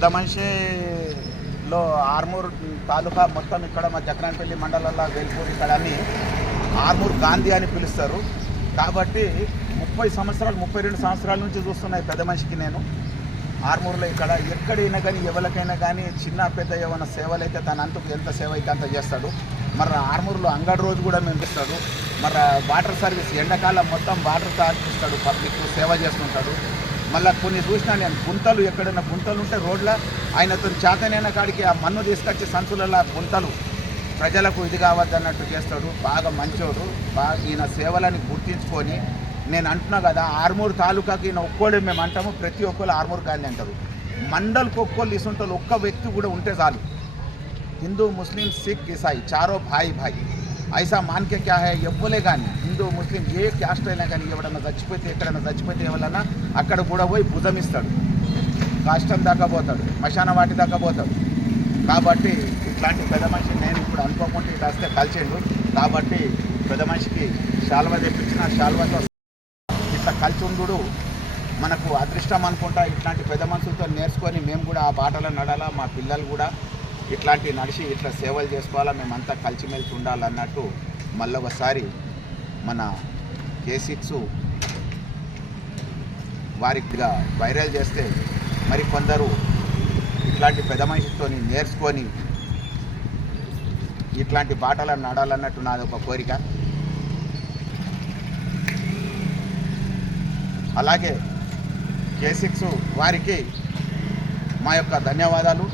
పెద్ద మనిషిలో ఆర్మూర్ తాలూకా మొత్తం ఇక్కడ మా జక్రాన్పల్లి మండలంలో వేల్పూర్ ఇక్కడ అన్ని ఆర్మూర్ గాంధీ అని పిలుస్తారు. కాబట్టి 32 సంవత్సరాల నుంచి చూస్తున్నాయి పెద్ద మనిషికి నేను ఆర్మూర్లో ఇక్కడ ఎక్కడైనా కానీ ఎవరికైనా కానీ చిన్న పెద్ద ఏమైనా సేవలు అయితే తన అంతకు ఎంత సేవ అయితే అంత చేస్తాడు. మరి ఆర్మూర్లో అంగడి రోజు కూడా మేము ఇస్తాడు. మరి వాటర్ సర్వీస్ ఎండాకాలం మొత్తం వాటర్ తాగిస్తాడు, పబ్లిక్ సేవ చేస్తుంటాడు. మళ్ళీ కొన్ని చూసినా నేను గుంతలు ఎక్కడైనా గుంతలు ఉంటే రోడ్ల ఆయనతో చేతనైన కాడికి ఆ మన్ను తీసుకొచ్చి సంచులలో గుంతలు ప్రజలకు ఇది కావద్దన్నట్టు చేస్తాడు. బాగా మంచోడు. బాగా ఈయన సేవలని గుర్తించుకొని నేను అంటున్నా కదా, ఆర్మూర్ తాలూకాకి ఈయన ఒక్కోడే మేము అంటాము, ప్రతి ఒక్కరు ఆర్మూర్ గాంధీ అంటారు. మండల్కి ఒక్కోళ్ళు ఇసుంటారు, ఒక్క వ్యక్తి కూడా ఉంటే చాలు. హిందూ ముస్లిం సిక్ ఇసాయి చారో భాయి భాయి ఐసా మాన్కే క్యా హై ఎవ్వలే కానీ హిందూ ముస్లిం ఏ క్యాస్ట్ అయినా కానీ ఎవడన్నా చచ్చిపోతే ఎక్కడైనా చచ్చిపోతే ఎవరన్నా అక్కడ కూడా పోయి భుజమిస్తాడు, కాష్టం దాకా పోతాడు, శ్మశాన వాటి దాకా పోతాడు. కాబట్టి ఇట్లాంటి పెద్ద మనిషి నేను ఇప్పుడు అనుకోకుండా ఇట్లా వస్తే కలిసిండు. కాబట్టి పెద్ద మనిషికి శాల్వా తెప్పించిన శాల్వాతో ఇట్లా కలిసి ఉండు మనకు అదృష్టం అనుకుంటా. ఇట్లాంటి పెద్ద మనుషులతో నేర్చుకొని మేము కూడా ఆ బాటలో నడాలా, మా పిల్లలు కూడా ఇట్లాంటి నడిచి ఇట్లా సేవలు చేసుకోవాలా, మేమంతా కలిసిమెలిసి ఉండాలన్నట్టు మళ్ళీ ఒకసారి మన K6 వారిగా వైరల్ చేస్తే మరి కొందరు ఇట్లాంటి పెద్ద మనిషితో నేర్చుకొని ఇట్లాంటి బాటలో నడాలన్నట్టు నాది ఒక కోరిక. అలాగే K6 వారికి మా యొక్క ధన్యవాదాలు.